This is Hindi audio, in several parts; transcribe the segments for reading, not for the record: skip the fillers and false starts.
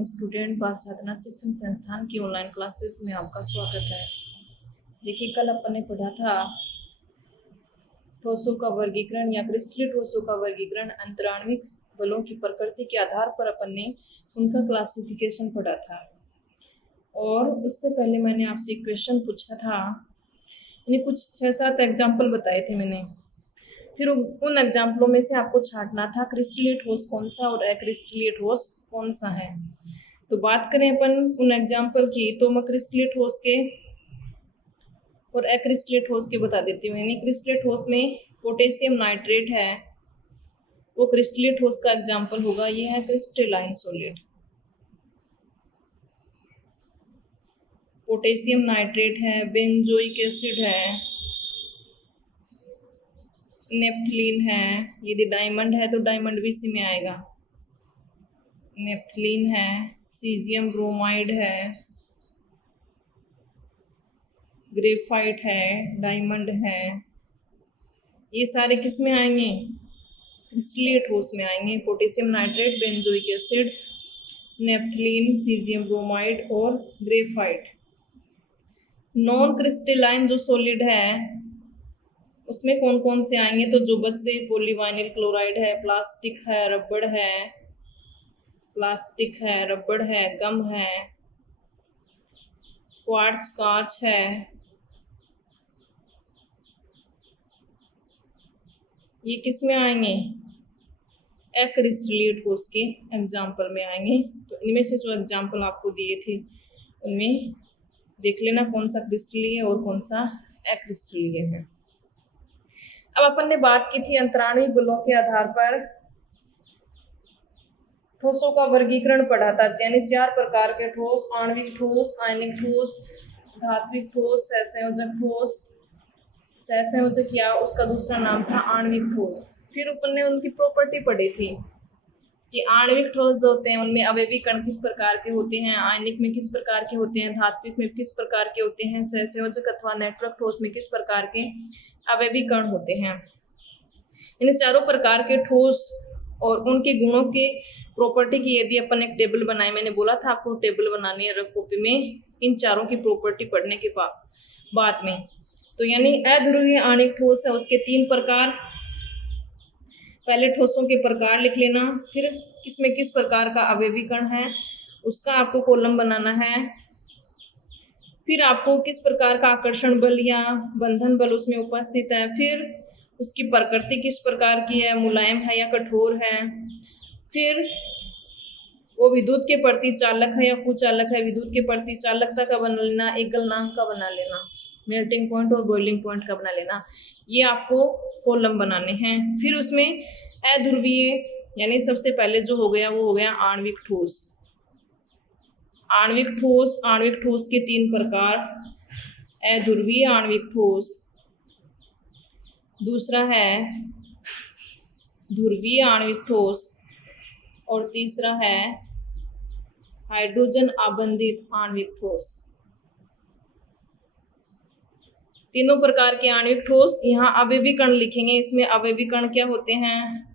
मॉर्निंग स्टूडेंट, बाल साधना शिक्षण संस्थान की ऑनलाइन क्लासेस में आपका स्वागत है। देखिए, कल अपन ने पढ़ा था ठोसों का वर्गीकरण या क्रिस्टलीय ठोसों का वर्गीकरण। अंतराण्विक बलों की प्रकृति के आधार पर अपन ने उनका क्लासिफिकेशन पढ़ा था। और उससे पहले मैंने आपसे एक क्वेश्चन पूछा था, यानी कुछ 6-7 एग्जाम्पल बताए थे मैंने। फिर उन एग्जाम्पलों में से आपको छांटना था क्रिस्टलीय ठोस कौन सा और अक्रिस्टलीय ठोस कौन सा है। तो बात करें अपन उन एग्जाम्पल की, तो मैं क्रिस्टलीय ठोस के और अक्रिस्टलीय ठोस के बता देती हूँ। यानी क्रिस्टलीय ठोस में पोटेशियम नाइट्रेट है, वो क्रिस्टलीय ठोस का एग्जाम्पल होगा। ये है क्रिस्टलाइन सॉलिड। पोटेशियम नाइट्रेट है, बेंजोइक एसिड है, नेप्थलीन है। यदि डायमंड है तो डायमंड भी इसी में आएगा। नेप्थलीन है, सीजियम ब्रोमाइड है, ग्रेफाइट है, डायमंड है। ये सारे किस में आएंगे? क्रिस्टलीय ठोस में आएंगे। Potassium nitrate, benzoic acid, naphthalene, caesium bromide और ग्रेफाइट। नॉन क्रिस्टलाइन जो सॉलिड है उसमें कौन कौन से आएंगे? तो जो बच गए, पॉलीवाइनिल क्लोराइड है, प्लास्टिक है, रबड़ है, रबड़ है, गम है, क्वार्ट्ज कांच है। ये किस में आएंगे? अक्रिस्टलीय ठोस के एग्जाम्पल में आएंगे। तो इनमें से जो एग्जाम्पल आपको दिए थे उनमें देख लेना कौन सा क्रिस्टलीय है और कौन सा अक्रिस्टलीय है। अब अपन ने बात की थी अंतराण्विक बलों के आधार पर ठोसों का वर्गीकरण पढ़ा था। यानी 4 प्रकार के ठोस: आणविक ठोस, आयनिक ठोस, धात्विक ठोस, सहसंयोजक ठोस। सहसंयोजक या उसका दूसरा नाम था आणविक ठोस। फिर अपन ने उनकी प्रॉपर्टी पढ़ी थी कि आणविक ठोस जो होते हैं उनमें अवयवी कण किस प्रकार के होते हैं, आयनिक में किस प्रकार के होते हैं, धात्विक में किस प्रकार के होते हैं, सहसंयोजक अथवा नेटवर्क ठोस में किस प्रकार के अवयवी कण होते हैं। इन चारों प्रकार के ठोस और उनके गुणों के प्रॉपर्टी की यदि अपन एक टेबल बनाए, मैंने बोला था आपको टेबल बनानी है रफ कॉपी में, इन चारों की प्रॉपर्टी पढ़ने के बाद में। तो यानी अध्रुवीय आणविक ठोस है, उसके 3 प्रकार। पहले ठोसों के प्रकार लिख लेना, फिर किसमें किस प्रकार का अवयवी कण है उसका आपको कॉलम बनाना है। फिर आपको किस प्रकार का आकर्षण बल या बंधन बल उसमें उपस्थित है, फिर उसकी प्रकृति किस प्रकार की है, मुलायम है या कठोर है, फिर वो विद्युत के प्रति चालक है या कुचालक है, विद्युत के प्रति चालकता का बना लेना, एक गलनांक का बना लेना, मेल्टिंग पॉइंट और बॉइलिंग पॉइंट का बना लेना। ये आपको कॉलम बनाने हैं। फिर उसमें अध्रुवीय, यानी सबसे पहले जो हो गया वो हो गया आणविक ठोस। आणविक ठोस के 3 प्रकार: अध्रुवीय आणविक ठोस, दूसरा है ध्रुवीय आणविक ठोस और तीसरा है हाइड्रोजन आबंधित आणविक ठोस। तीनों प्रकार के आणविक ठोस। यहाँ अवयवी कण लिखेंगे। इसमें अवयवी कण क्या होते हैं?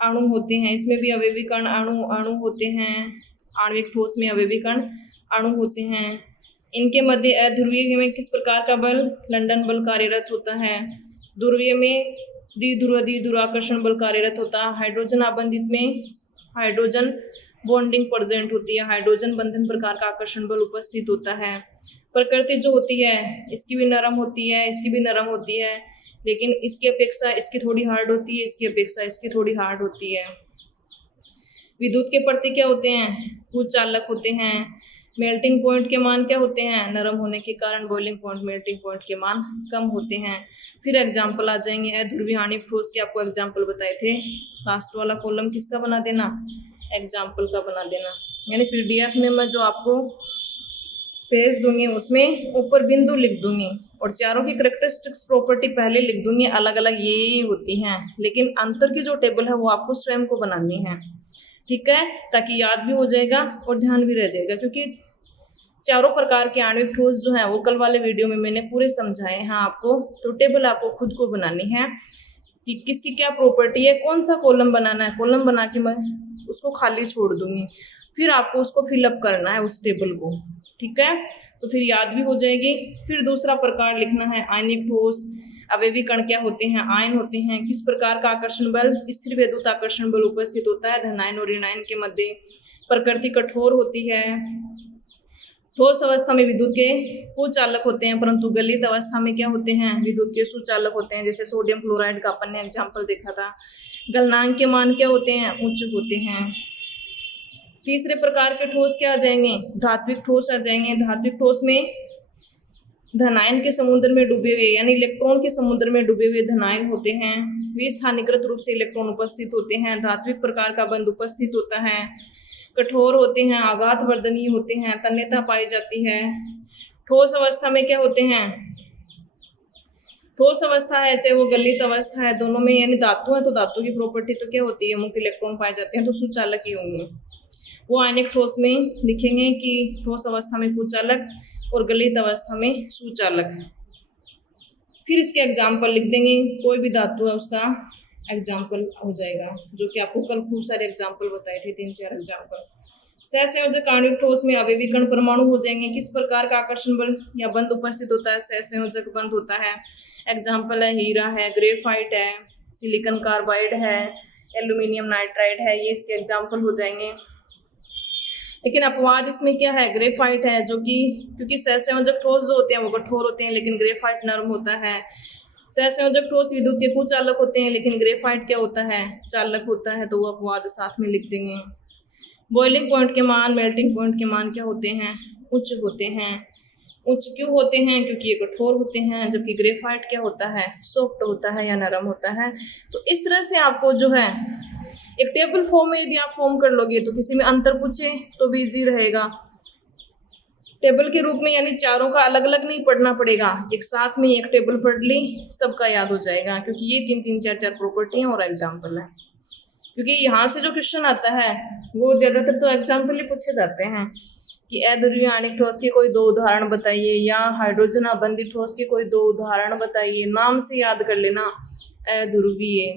अणु होते हैं। इसमें भी अवयवी कण अणु होते हैं। आणविक ठोस में अवयवी कण अणु होते हैं। इनके मध्य अध्रुवीय में किस प्रकार का बल? लंदन बल कार्यरत होता है। ध्रुवीय में द्विध्रुवाकर्षण बल कार्यरत होता है। हाइड्रोजन आबंधित में हाइड्रोजन बॉन्डिंग प्रेजेंट होती है, हाइड्रोजन बंधन प्रकार का आकर्षण बल उपस्थित होता है। प्रकृति जो होती है इसकी भी नरम होती है, इसकी भी नरम होती है, लेकिन इसकी अपेक्षा इसकी थोड़ी हार्ड होती है, इसकी अपेक्षा इसकी थोड़ी हार्ड होती है। विद्युत के प्रति क्या होते हैं? कुचालक होते हैं। मेल्टिंग पॉइंट के मान क्या होते हैं? नरम होने के कारण बॉइलिंग पॉइंट, मेल्टिंग पॉइंट के मान कम होते हैं। फिर एग्जाम्पल आ जाएंगे। अध्रुवीय आणविक ठोस के आपको एग्जाम्पल बताए थे। लास्ट वाला कॉलम किसका बना देना? एग्जाम्पल का बना देना। यानी PDF में मैं जो आपको पेज दूंगी उसमें ऊपर बिंदु लिख दूंगी और चारों की कैरेक्टरिस्टिक्स प्रॉपर्टी पहले लिख दूंगी। अलग अलग ये होती हैं, लेकिन अंतर की जो टेबल है वो आपको स्वयं को बनानी है, ठीक है, ताकि याद भी हो जाएगा और ध्यान भी रह जाएगा। क्योंकि चारों प्रकार के आणविक ठोस जो है वो कल वाले वीडियो में मैंने पूरे समझाए हैं आपको। तो टेबल आपको खुद को बनानी है कि किसकी क्या प्रॉपर्टी है, कौन सा कॉलम बनाना है। कॉलम बना के मैं उसको खाली छोड़ दूंगी। फिर आपको उसको फिलअप करना है उस टेबल को, ठीक है, तो फिर याद भी हो जाएगी। फिर दूसरा प्रकार लिखना है आयनिक ठोस। अवयवी कण क्या होते हैं? आयन होते हैं। किस प्रकार का आकर्षण बल? स्थिर वैद्युत आकर्षण बल उपस्थित होता है धनायन और ऋणायन के मध्य। प्रकृति कठोर होती है। ठोस अवस्था में विद्युत के कुचालक होते हैं, परंतु गलित अवस्था में क्या होते हैं? विद्युत के सुचालक होते हैं। जैसे सोडियम क्लोराइड का अपन ने एग्जाम्पल देखा था। गलनांक के मान क्या होते हैं? उच्च होते हैं। तीसरे प्रकार के ठोस क्या आ जाएंगे? धात्विक ठोस आ जाएंगे। धात्विक ठोस में धनायन के समुद्र में डूबे हुए यानी इलेक्ट्रॉन के समुद्र में डूबे हुए धनायन होते हैं। वे स्थानीकृत रूप से इलेक्ट्रॉन उपस्थित होते हैं। धात्विक प्रकार का बंध उपस्थित होता है। कठोर होते हैं, आघात वर्धनीय होते हैं, तन्यता पाई जाती है। ठोस अवस्था में क्या होते हैं? ठोस अवस्था है चाहे वो गलित अवस्था है, दोनों में यानी धातु है तो धातु की प्रॉपर्टी तो क्या होती है? मुक्त इलेक्ट्रॉन पाए जाते हैं, तो सुचालक ही होंगे। वो आयनिक ठोस में लिखेंगे कि ठोस अवस्था में कुचालक और गलित अवस्था में सुचालक। फिर इसके एग्जाम्पल लिख देंगे। कोई भी धातु है उसका एग्जाम्पल हो जाएगा, जो कि आपको कल खूब सारे एग्जाम्पल बताए थे, 3-4 एग्जाम्पल। सहसंयोजक आणविक ठोस में अवयवी कण परमाणु हो जाएंगे। किस प्रकार का आकर्षण बल या बंध उपस्थित होता है? सहसंयोजक बंध होता है। एग्जाम्पल है हीरा है, ग्रेफाइट है, सिलिकॉन कार्बाइड है, एल्यूमिनियम नाइट्राइड है, ये इसके एग्जाम्पल हो जाएंगे। लेकिन अपवाद इसमें क्या है? ग्रेफाइट है, जो कि क्योंकि सहसंयोजक ठोस जो होते हैं वो कठोर होते हैं, लेकिन ग्रेफाइट नरम होता है। सहसंयोजक ठोस विद्युत के कुचालक होते हैं, लेकिन ग्रेफाइट क्या होता है? चालक होता है, तो वो अपवाद साथ में लिख देंगे। बॉइलिंग पॉइंट के मान, मेल्टिंग पॉइंट के मान क्या होते हैं? उच्च होते हैं। उच्च क्यों होते हैं? क्योंकि ये कठोर होते हैं, जबकि ग्रेफाइट क्या होता है? सॉफ्ट होता है या नरम होता है। तो इस तरह से आपको जो है एक टेबल फॉर्म में यदि आप फॉर्म कर लोगे तो किसी में अंतर पूछे तो भी इजी रहेगा। टेबल के रूप में यानी चारों का अलग अलग नहीं पढ़ना पड़ेगा, एक साथ में एक टेबल पढ़ ली, सबका याद हो जाएगा, क्योंकि ये 3-3, 4-4 प्रॉपर्टी हैं और एग्जाम्पल है। क्योंकि यहाँ से जो क्वेश्चन आता है वो ज्यादातर तो एग्जाम्पल ही पूछे जाते हैं कि अध्रुवीय आणविक ठोस के कोई 2 उदाहरण बताइए, या हाइड्रोजन आबंधित ठोस के कोई 2 उदाहरण बताइए। नाम से याद कर लेना, अध्रुवीय।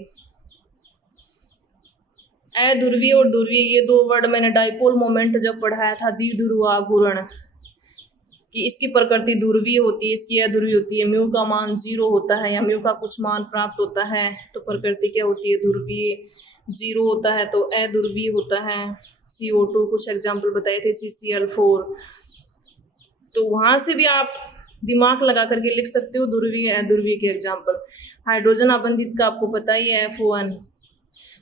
अध्रुवीय और ध्रुवीय ये 2 वर्ड मैंने डाइपोल मोमेंट जब पढ़ाया था, द्विध्रुवा घूर्ण, कि इसकी प्रकृति ध्रुवीय होती है, इसकी अध्रुवीय होती है। म्यू का मान 0 होता है या म्यू का कुछ मान प्राप्त होता है तो प्रकृति क्या होती है? ध्रुवीय। 0 होता है तो अध्रुवीय होता है। CO2 कुछ एग्जाम्पल बताए थे, CCl4, तो वहां से भी आप दिमाग लगा करके लिख सकते हो ध्रुवीय अध्रुवीय के एग्जाम्पल। हाइड्रोजन आबंधित का आपको पता ही है, F1।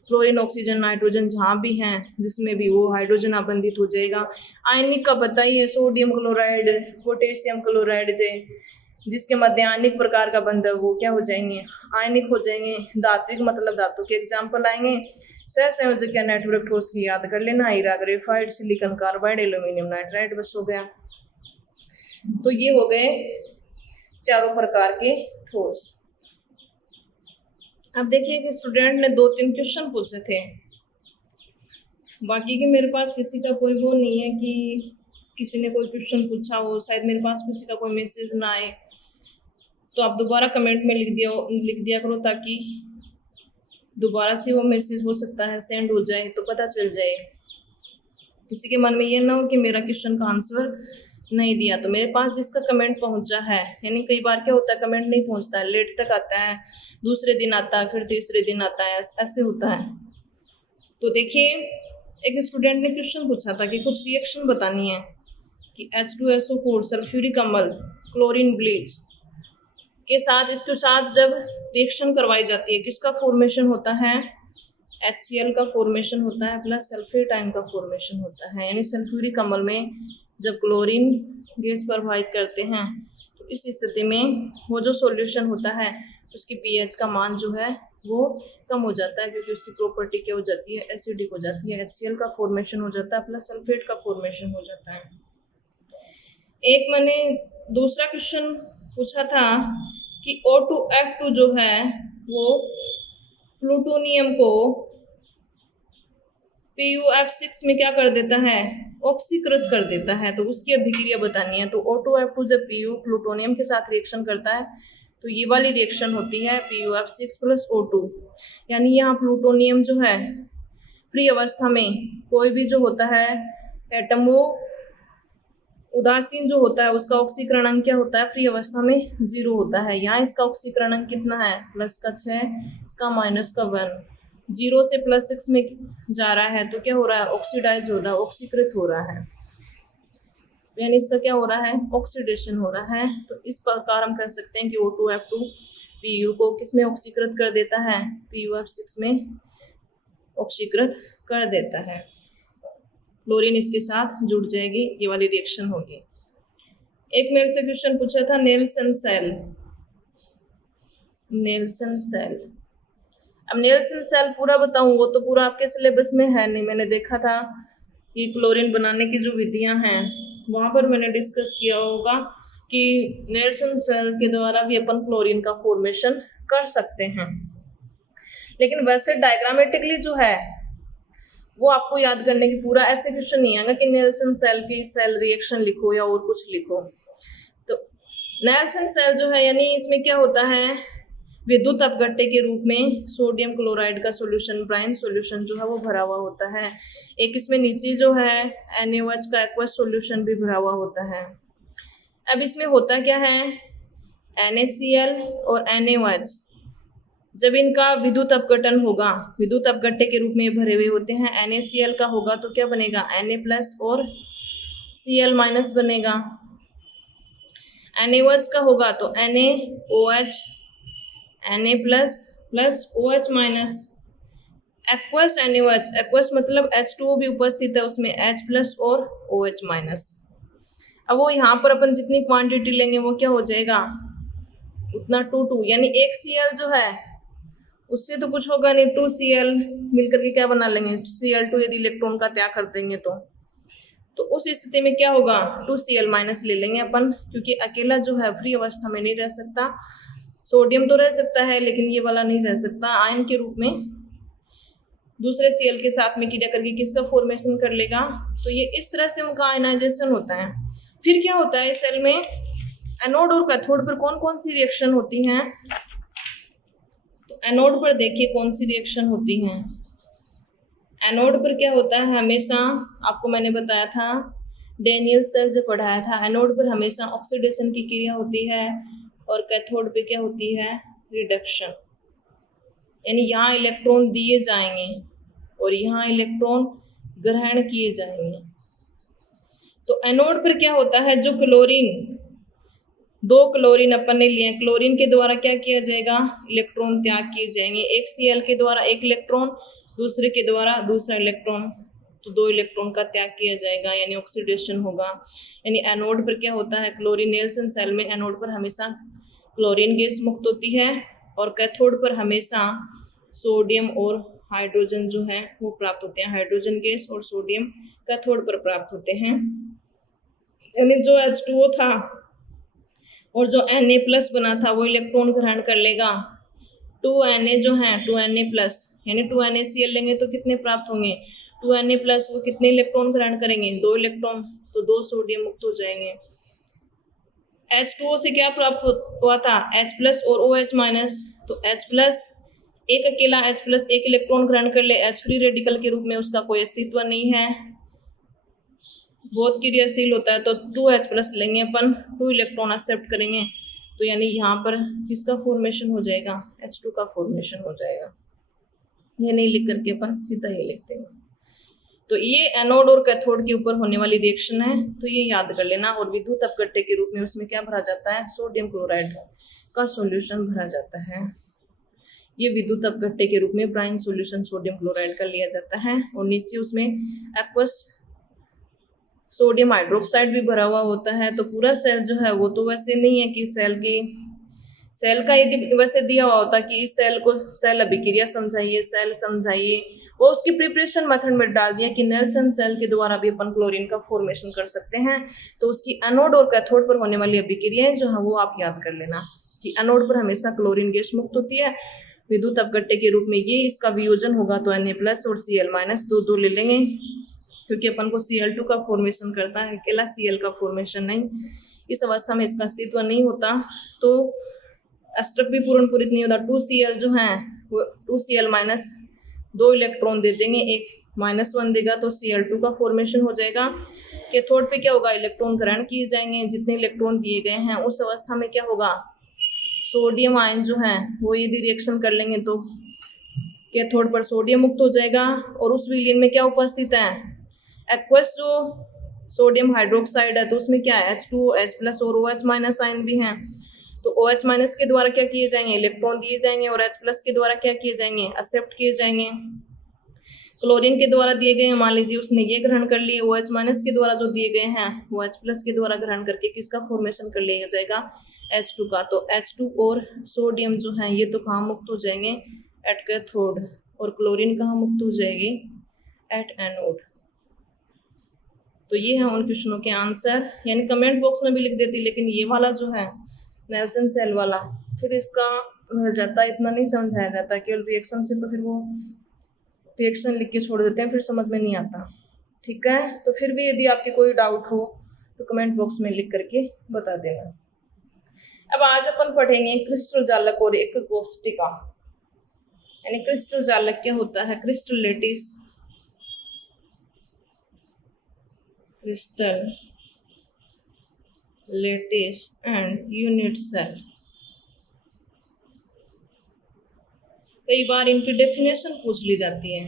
क्लोरीन, ऑक्सीजन, नाइट्रोजन जहाँ भी हैं जिसमें भी वो हाइड्रोजन आबंधित हो जाएगा। आयनिक का पता ही है, सोडियम क्लोराइड, पोटेशियम क्लोराइड, जिसके मध्य आयनिक प्रकार का बंध है वो क्या हो जाएंगे? आयनिक हो जाएंगे। धात्विक मतलब धातु के एग्जाम्पल आएंगे। सहसंयोजक या नेटवर्क ठोस की याद कर लेना, हीरा graphite, silicon carbide, aluminium nitride, बस हो गया। तो ये हो गए चारों प्रकार के ठोस। अब देखिए कि स्टूडेंट ने 2-3 क्वेश्चन पूछे थे, बाकी के मेरे पास किसी का कोई वो नहीं है कि किसी ने कोई क्वेश्चन पूछा हो, शायद मेरे पास किसी का कोई मैसेज ना आए, तो आप दोबारा कमेंट में लिख दिया करो, ताकि दोबारा से वो मैसेज हो सकता है सेंड हो जाए तो पता चल जाए। किसी के मन में ये ना हो कि मेरा क्वेश्चन का आंसर नहीं दिया, तो मेरे पास जिसका कमेंट पहुंचा है, यानी कई बार क्या होता है कमेंट नहीं पहुंचता है, लेट तक आता है, दूसरे दिन आता है, फिर तीसरे दिन आता है, ऐसे होता है। तो देखिए एक स्टूडेंट ने क्वेश्चन पूछा था कि कुछ रिएक्शन बतानी है कि H2SO4 सल्फ्यूरिक अम्ल क्लोरीन ब्लीच के साथ, इसके साथ जब रिएक्शन करवाई जाती है किसका फॉर्मेशन होता है? HCl का फॉर्मेशन होता है प्लस सल्फेट आयन का फॉर्मेशन होता है। यानी सल्फ्यूरिक अम्ल में जब क्लोरीन गैस प्रवाहित करते हैं तो इस स्थिति में वो जो सॉल्यूशन होता है उसकी pH का मान जो है वो कम हो जाता है, क्योंकि उसकी प्रॉपर्टी क्या हो जाती है? एसिडिक हो जाती है। HCl का फॉर्मेशन हो जाता है प्लस सल्फेट का फॉर्मेशन हो जाता है। एक मैंने दूसरा क्वेश्चन पूछा था कि O2F2 जो है वो प्लूटोनियम को PuF6 में क्या कर देता है? ऑक्सीकृत कर देता है, तो उसकी अभिक्रिया बतानी है। तो O2F2 जब Pu प्लूटोनियम के साथ रिएक्शन करता है तो ये वाली रिएक्शन होती है PuF6 प्लस O2, यानी यहाँ प्लूटोनियम जो है फ्री अवस्था में कोई भी जो होता है एटम वो उदासीन जो होता है उसका ऑक्सीकरण अंक क्या होता है, फ्री अवस्था में 0 होता है। यहाँ इसका ऑक्सीकरण अंक कितना है, +6, इसका -1, 0 से +6 में जा रहा है तो क्या हो रहा है, ऑक्सीडाइज हो रहा है, ऑक्सीकृत हो रहा है, यानी इसका क्या हो रहा है, ऑक्सीडेशन हो रहा है। तो इस प्रकार हम कह सकते हैं कि O2F2 Pu को किसमें ऑक्सीकृत कर देता है, PuF6 में ऑक्सीकृत कर देता है। क्लोरीन इसके साथ जुड़ जाएगी, ये वाली रिएक्शन होगी। एक मेरे से क्वेश्चन पूछा था नेल्सन सेल। अब नेल्सन सेल पूरा बताऊं वो तो पूरा आपके सिलेबस में है नहीं, मैंने देखा था कि क्लोरीन बनाने की जो विधियां हैं वहां पर मैंने डिस्कस किया होगा कि नेल्सन सेल के द्वारा भी अपन क्लोरीन का फॉर्मेशन कर सकते हैं। लेकिन वैसे डायग्रामेटिकली जो है वो आपको याद करने की पूरा ऐसे क्वेश्चन नहीं आएगा कि नेल्सन सेल की सेल रिएक्शन लिखो या और कुछ लिखो। तो नेल्सन सेल जो है यानी इसमें क्या होता है, विद्युत अपघट्य के रूप में सोडियम क्लोराइड का सॉल्यूशन, ब्राइन सॉल्यूशन जो है वो भरा हुआ होता है। एक इसमें नीचे जो है NaOH का एक्वस सॉल्यूशन भी भरा हुआ होता है। अब इसमें होता क्या है, NaCl और NaOH जब इनका विद्युत अपघटन होगा, विद्युत अपघट्य के रूप में ये भरे हुए होते हैं, NaCl का होगा तो क्या बनेगा, Na+ और Cl- बनेगा। NaOH का होगा तो NaOH, Na++OH-। Aqueous NaOH, aqueous मतलब H2O भी उपस्थित है उसमें, H+ और OH-। अब वो यहाँ पर अपन जितनी क्वांटिटी लेंगे वो क्या हो जाएगा, उतना 2 यानी एक Cl जो है उससे तो कुछ होगा नहीं, 2 Cl मिलकर के क्या बना लेंगे, Cl2 यदि इलेक्ट्रॉन का त्याग कर देंगे तो उस स्थिति में क्या होगा, 2 Cl- ले लेंगे अपन, क्योंकि अकेला जो है फ्री अवस्था में नहीं रह सकता। सोडियम तो रह सकता है लेकिन ये वाला नहीं रह सकता, आयन के रूप में दूसरे Cl के साथ में क्रिया करके किसका फॉर्मेशन कर लेगा। तो ये इस तरह से उनका आयनाइजेशन होता है। फिर क्या होता है सेल में, एनोड और कैथोड पर कौन कौन सी रिएक्शन होती हैं, तो एनोड पर देखिए कौन सी रिएक्शन होती हैं। एनोड पर क्या होता है, हमेशा आपको मैंने बताया था, डेनियल सेल जो पढ़ाया था, एनोड पर हमेशा ऑक्सीडेशन की क्रिया होती है और कैथोड पे क्या होती है, रिडक्शन, यानी यहाँ इलेक्ट्रॉन दिए जाएंगे और यहाँ इलेक्ट्रॉन ग्रहण किए जाएंगे। तो एनोड पर क्या होता है, जो क्लोरीन, 2 क्लोरीन अपन ने लिए, क्लोरीन के द्वारा क्या किया जाएगा, इलेक्ट्रॉन त्याग किए जाएंगे। एक Cl के द्वारा 1 इलेक्ट्रॉन, दूसरे के द्वारा दूसरा इलेक्ट्रॉन, तो 2 इलेक्ट्रॉन का त्याग किया जाएगा, यानी ऑक्सीडेशन होगा। यानी एनोड पर क्या होता है, क्लोरीन, नेल्सन सेल में एनोड पर हमेशा क्लोरीन गैस मुक्त होती है और कैथोड पर हमेशा सोडियम और हाइड्रोजन जो है वो प्राप्त होते हैं। हाइड्रोजन गैस और सोडियम कैथोड पर प्राप्त होते हैं। यानी जो H2O था और जो Na+ बना था वो इलेक्ट्रॉन ग्रहण कर लेगा। 2Na जो है 2Na+, यानी 2NaCl लेंगे तो कितने प्राप्त होंगे, 2Na+, वो कितने इलेक्ट्रॉन ग्रहण करेंगे, 2 इलेक्ट्रॉन, तो 2 सोडियम मुक्त हो जाएंगे। H2O से क्या प्राप्त हुआ था, H+ और OH-, तो H+, एक अकेला H+ 1 इलेक्ट्रॉन ग्रहण कर ले, H फ्री रेडिकल के रूप में उसका कोई अस्तित्व नहीं है, बहुत क्रियाशील होता है, तो 2H+ लेंगे अपन, 2 इलेक्ट्रॉन एक्सेप्ट करेंगे, तो यानी यहाँ पर किसका फॉर्मेशन हो जाएगा, H2 का फॉर्मेशन हो जाएगा। ये नहीं लिख करके अपन सीधा ये लिख देंगे। तो ये एनोड और कैथोड के ऊपर होने वाली रिएक्शन है, तो ये याद कर लेना। और विद्युत अपघट्य के रूप में उसमें क्या भरा जाता है, सोडियम क्लोराइड का सॉल्यूशन भरा जाता है। ये विद्युत अपघट्य के रूप में ब्राइन सॉल्यूशन सोडियम क्लोराइड का लिया जाता है और नीचे उसमें एक्वस सोडियम हाइड्रोक्साइड भी भरा हुआ होता है। तो पूरा सेल जो है वो तो वैसे नहीं है कि सेल का यदि वैसे दिया हुआ होता कि इस सेल को सेल अभिक्रिया समझाइए, सेल समझाइए, वो उसकी प्रिपरेशन मेथड में डाल दिया कि नेल्सन सेल के द्वारा भी अपन क्लोरीन का फॉर्मेशन कर सकते हैं। तो उसकी एनोड और कैथोड पर होने वाली अभिक्रियाएं जो है वो आप याद कर लेना कि एनोड पर हमेशा क्लोरीन गैस मुक्त होती है विद्युत अपघट्य के रूप में। ये इसका वियोजन होगा तो Na+ और Cl- दो ले लेंगे, क्योंकि अपन को Cl2 का फॉर्मेशन करता है, अकेला Cl का फॉर्मेशन नहीं। इस अवस्था में इसका अस्तित्व नहीं होता, तो अष्टक भी पूर्ण पूरित नहीं होता। 2Cl जो है वो 2Cl- 2 इलेक्ट्रॉन दे देंगे, एक -1 देगा तो Cl2 का फॉर्मेशन हो जाएगा। कैथोड पे क्या होगा, इलेक्ट्रॉन ग्रहण किए जाएंगे, जितने इलेक्ट्रॉन दिए गए हैं उस अवस्था में क्या होगा, सोडियम आयन जो है वो यदि रिएक्शन कर लेंगे तो कैथोड पर सोडियम मुक्त हो जाएगा और उस विलयन में क्या उपस्थित है, एक्वस जो सोडियम हाइड्रोक्साइड है तो उसमें क्या है H2OH+ और OH- आयन भी हैं। तो OH- के द्वारा क्या किए जाएंगे, इलेक्ट्रॉन दिए जाएंगे और H+ के द्वारा क्या किए जाएंगे, एक्सेप्ट किए जाएंगे। क्लोरीन के द्वारा दिए गए हैं, मान लीजिए उसने ये ग्रहण कर लिए, OH- के द्वारा जो दिए गए हैं वो H+ के द्वारा ग्रहण करके किसका फॉर्मेशन कर लिया जाएगा, H2 का। तो H2 और सोडियम जो है ये तो कहाँ मुक्त हो जाएंगे, एट कैथोड, और क्लोरीन कहाँ मुक्त हो जाएगी, एट एनोड। तो ये है उन क्वेश्चनों के आंसर, यानी कमेंट बॉक्स में भी लिख देती, लेकिन ये वाला जो है नेल्सन सेल वाला फिर इसका रह जाता, इतना नहीं समझाया जाता, केवल रिएक्शन से तो फिर वो रिएक्शन लिख के छोड़ देते हैं, फिर समझ में नहीं आता। ठीक है, तो फिर भी यदि आपके कोई डाउट हो तो कमेंट बॉक्स में लिख करके बता देना। अब आज अपन पढ़ेंगे क्रिस्टल जालक और एक कोष्टिका। यानी क्रिस्टल जालक क्या होता है, crystal lattice, crystal lattice and unit cell. कई बार इनकी डेफिनेशन पूछ ली जाती है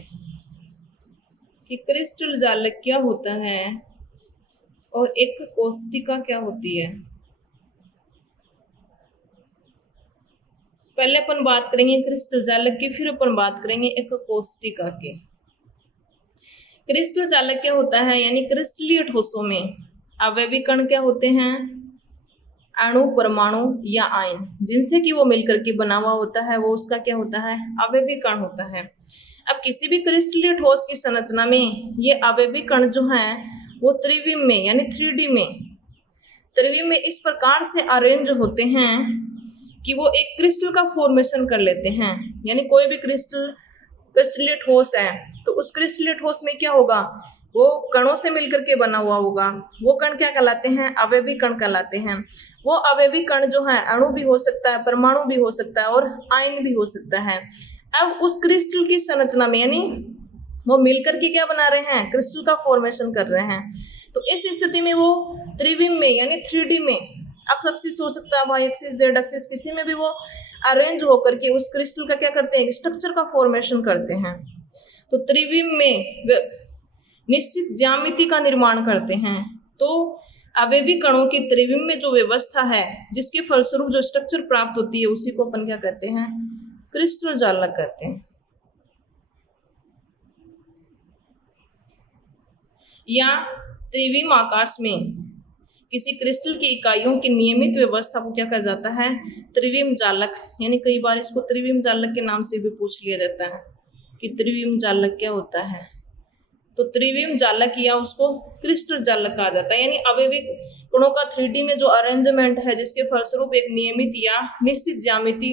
कि क्रिस्टल जालक क्या होता है और एक कोष्टिका क्या होती है। पहले अपन बात करेंगे क्रिस्टल जालक की, फिर अपन बात करेंगे एक कोष्टिका की। क्रिस्टल जालक क्या होता है, यानी क्रिस्टलीय ठोसों में अवयवी कण क्या होते हैं, अणु, परमाणु या आयन, जिनसे कि वो मिलकर के बना हुआ होता है, वो उसका क्या होता है, अवयवी कण होता है। अब किसी भी क्रिस्टलीय ठोस की संरचना में ये अवयवी कण जो है वो त्रिविम में यानी 3D में इस प्रकार से अरेंज होते हैं कि वो एक क्रिस्टल का फॉर्मेशन कर लेते हैं। यानी कोई भी क्रिस्टलीय ठोस है तो उस क्रिस्टलीय ठोस में क्या होगा, वो कणों से मिलकर के बना हुआ होगा। वो कण क्या कहलाते हैं, अवयवी कण कहलाते हैं। वो अवयवी कण जो है अणु भी हो सकता है, परमाणु भी हो सकता है और आयन भी हो सकता है। अब उस क्रिस्टल की संरचना में यानी वो मिलकर के क्या बना रहे हैं, क्रिस्टल का फॉर्मेशन कर रहे हैं। तो इस स्थिति में वो त्रिविम में यानी 3D में, एक्स एक्सिस हो सकता है, वाई एक्सिस, जेड एक्सिस, किसी में भी वो अरेंज होकर के उस क्रिस्टल का क्या करते हैं, स्ट्रक्चर का फॉर्मेशन करते हैं। तो त्रिविम में निश्चित ज्यामिति का निर्माण करते हैं। तो अवयवी कणों की त्रिविम में जो व्यवस्था है जिसके फलस्वरूप जो स्ट्रक्चर प्राप्त होती है उसी को अपन क्या कहते हैं, क्रिस्टल जालक कहते हैं। या त्रिविम आकाश में किसी क्रिस्टल की इकाइयों की नियमित व्यवस्था को क्या कहा जाता है, त्रिविम जालक। यानी कई बार इसको त्रिविम जालक के नाम से भी पूछ लिया जाता है कि त्रिविम जालक क्या होता है। तो त्रिविम जालक या उसको क्रिस्टल जालक कहा जाता है। यानी अवयवी कणों का 3D में जो अरेंजमेंट है जिसके फलस्वरूप एक नियमित या निश्चित ज्यामिति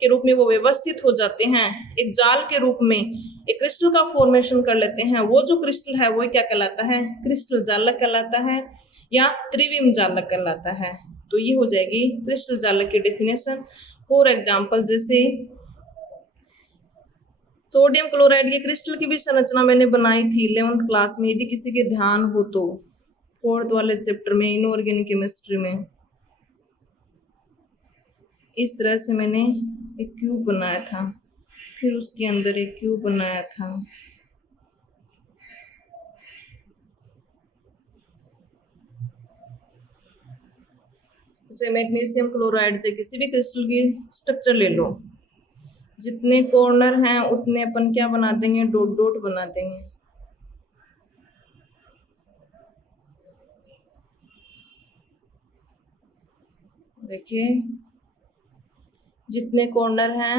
के रूप में वो व्यवस्थित हो जाते हैं, एक जाल के रूप में एक क्रिस्टल का फॉर्मेशन कर लेते हैं। वो जो क्रिस्टल है वो क्या कहलाता है, क्रिस्टल जालक कहलाता है या त्रिविम जालक कहलाता है। तो ये हो जाएगी क्रिस्टल जालक की डेफिनेशन। फॉर एग्जाम्पल, जैसे सोडियम क्लोराइड के क्रिस्टल की भी संरचना मैंने बनाई थी 11th क्लास में, यदि किसी के ध्यान हो तो, 4th वाले चैप्टर में इनऑर्गेनिक केमिस्ट्री में। इस तरह से मैंने एक क्यूब बनाया था, फिर उसके अंदर एक क्यूब बनाया था। जैसे मैग्नीशियम क्लोराइड से किसी भी क्रिस्टल की स्ट्रक्चर ले लो, जितने कॉर्नर हैं उतने अपन क्या बना देंगे, डॉट डॉट बना देंगे। देखिए जितने कॉर्नर हैं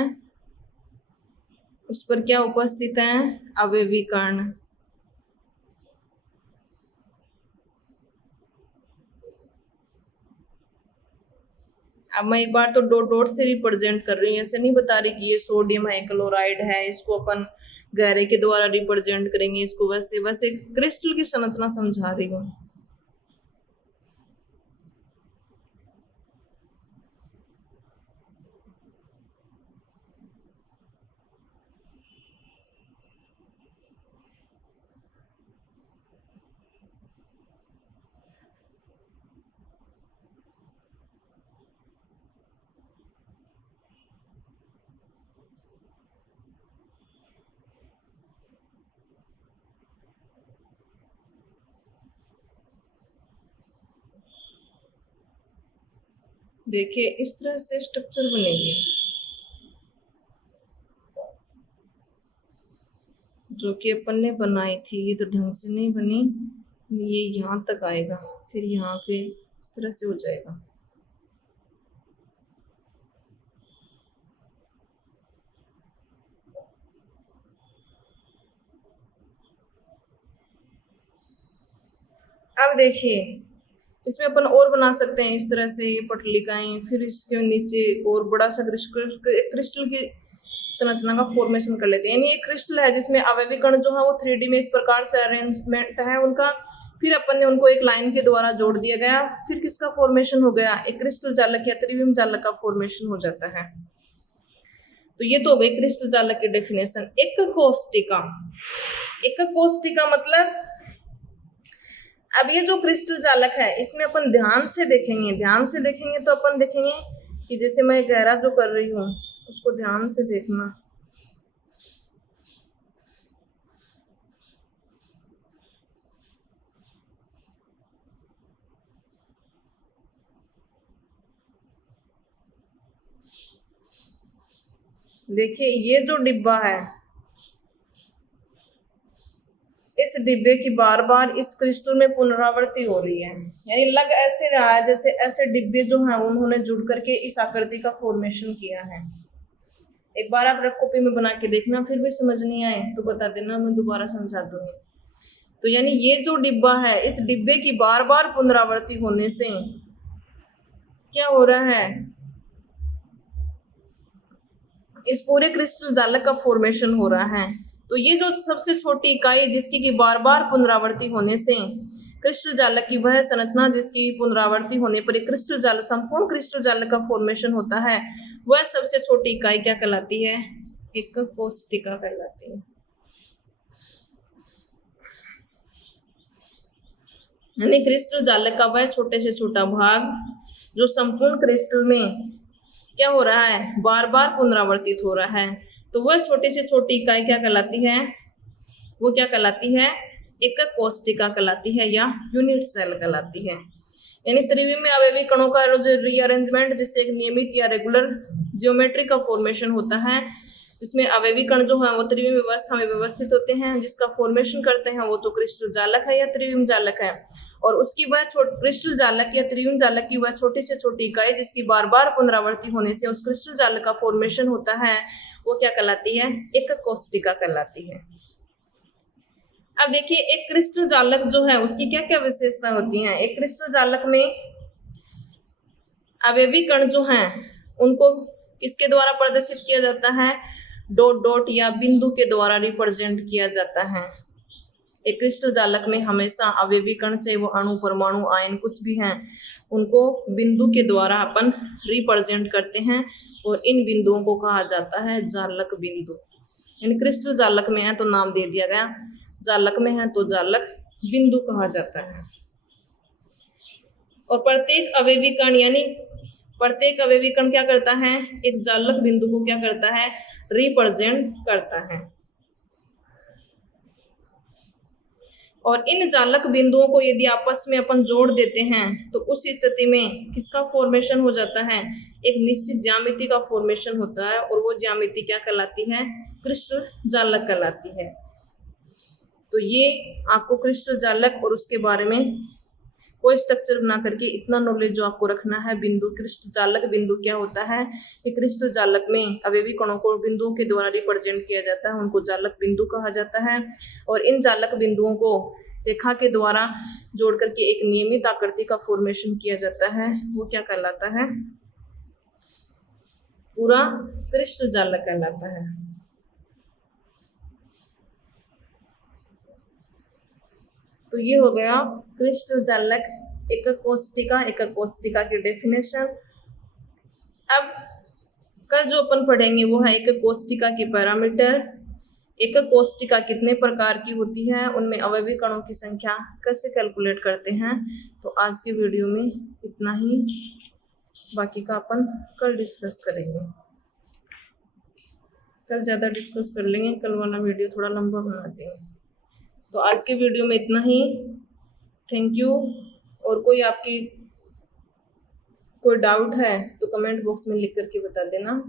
उस पर क्या उपस्थित है, अवयवी कण। अब मैं एक बार तो डॉट डॉट से रिप्रेजेंट कर रही हूँ, ऐसे नहीं बता रही कि ये सोडियम है, क्लोराइड है, इसको अपन गहरे के द्वारा रिप्रेजेंट करेंगे इसको, वैसे वैसे क्रिस्टल की संरचना समझा रही हूँ। देखिए इस तरह से स्ट्रक्चर बनेगी, जो कि अपन ने बनाई थी। ये तो ढंग से नहीं बनी, ये यहाँ तक आएगा, फिर यहाँ पे इस तरह से हो जाएगा। अब देखिए इसमें अपन और बना सकते हैं इस तरह से ये पटलिकाएं, फिर इसके नीचे और बड़ा सा क्रिस्टल की संरचना का फॉर्मेशन कर लेते हैं। यानी एक क्रिस्टल है जिसमें अवयवी कण जो है वो 3D में इस प्रकार से अरेंजमेंट है उनका, फिर अपन ने उनको एक लाइन के द्वारा जोड़ दिया गया, फिर किसका फॉर्मेशन हो गया, एक क्रिस्टल जालक या त्रिविम जालक का फॉर्मेशन हो जाता है। तो ये तो हो गई क्रिस्टल जालक की डेफिनेशन। एक कोष्टिका मतलब, अब ये जो क्रिस्टल जालक है इसमें अपन ध्यान से देखेंगे तो अपन देखेंगे कि जैसे मैं गहरा जो कर रही हूँ उसको ध्यान से देखना। देखिए ये जो डिब्बा है, इस डिब्बे की बार बार इस क्रिस्टल में पुनरावृत्ति हो रही है, यानी लग ऐसे रहा है जैसे ऐसे डिब्बे जो हैं उन्होंने जुड़ करके इस आकृति का फॉर्मेशन किया है। एक बार आप रफ कॉपी में बना के देखना, फिर भी समझ नहीं आए तो बता देना, मैं दोबारा समझा दूंगी। तो यानी ये जो डिब्बा है, इस डिब्बे की बार बार पुनरावृत्ति होने से क्या हो रहा है, इस पूरे क्रिस्टल जालक का फॉर्मेशन हो रहा है। तो ये जो सबसे छोटी इकाई जिसकी की बार बार पुनरावृत्ति होने से क्रिस्टल जालक की वह संरचना जिसकी पुनरावृत्ति होने पर एक क्रिस्टल जालक, संपूर्ण क्रिस्टल जालक का फॉर्मेशन होता है, वह सबसे छोटी इकाई क्या कहलाती है, एक कोष्टिका कहलाती है। यानी क्रिस्टल जालक का वह छोटे से छोटा भाग जो संपूर्ण क्रिस्टल में क्या हो रहा है, बार बार पुनरावर्तित हो रहा है, तो वह छोटी से छोटी इकाई क्या कहलाती है, वो क्या कहलाती है, एकक कोष्टिका कहलाती है या यूनिट सेल कहलाती है। यानी त्रिविम में अवयवी कणों का रीअरेंजमेंट जिससे एक नियमित या रेगुलर ज्योमेट्री का फॉर्मेशन होता है, जिसमें अवयवी कण जो है वो त्रिविम व्यवस्था में व्यवस्थित होते हैं, जिसका फॉर्मेशन करते हैं वो तो क्रिस्टल जालक है या त्रिविम जालक है, और उसकी वह क्रिस्टल जालक या त्रिविम जालक की वह छोटी से छोटी इकाई जिसकी बार बार पुनरावृत्ति होने से उस क्रिस्टल जालक का फॉर्मेशन होता है, वो क्या कहलाती है, एकक कोष्टिका कहलाती है। अब देखिए एक क्रिस्टल जालक जो है उसकी क्या क्या विशेषता होती हैं। एक क्रिस्टल जालक में अवयवी कण जो हैं उनको किसके द्वारा प्रदर्शित किया जाता है, डॉट डॉट या बिंदु के द्वारा रिप्रेजेंट किया जाता है। एक क्रिस्टल जालक में हमेशा अवयवी कण चाहे वो अणु, परमाणु, आयन कुछ भी हैं, उनको बिंदु के द्वारा अपन रिप्रेजेंट करते हैं, और इन बिंदुओं को कहा जाता है जालक बिंदु। यानी क्रिस्टल जालक में है तो नाम दे दिया गया, जालक में है तो जालक बिंदु कहा जाता है। और प्रत्येक अवयवी कण यानी प्रत्येक अवयवी कण क्या करता है, एक जालक बिंदु को क्या करता है, रिप्रेजेंट करता है। और इन जालक बिंदुओं को यदि आपस में अपन जोड़ देते हैं तो उस स्थिति में किसका फॉर्मेशन हो जाता है, एक निश्चित ज्यामिति का फॉर्मेशन होता है, और वो ज्यामिति क्या कहलाती है, क्रिस्टल जालक कहलाती है। तो ये आपको क्रिस्टल जालक और उसके बारे में कोई स्ट्रक्चर बना करके इतना नॉलेज जो आपको रखना है। बिंदु, क्रिस्टल जालक बिंदु क्या होता है कि क्रिस्टल जालक में अवयवी कणों को बिंदुओं के द्वारा रिप्रेजेंट किया जाता है, उनको जालक बिंदु कहा जाता है। और इन जालक बिंदुओं को रेखा के द्वारा जोड़ करके एक नियमित आकृति का फॉर्मेशन किया जाता है, वो क्या कहलाता है, पूरा क्रिस्टल जालक कहलाता है। तो ये हो गया क्रिस्टल जालक, एकक कोष्टिका की डेफिनेशन। अब कल जो अपन पढ़ेंगे वो है एकक कोष्टिका के पैरामीटर, एकक कोष्टिका कितने प्रकार की होती है, उनमें अवयवी कणों की संख्या कैसे कैलकुलेट करते हैं। तो आज के वीडियो में इतना ही, बाकी का अपन कल डिस्कस करेंगे। कल ज़्यादा डिस्कस कर लेंगे, कल वाला वीडियो थोड़ा लंबा बना देंगे। तो आज के वीडियो में इतना ही, थैंक यू। और कोई आपकी कोई डाउट है तो कमेंट बॉक्स में लिख करके बता देना।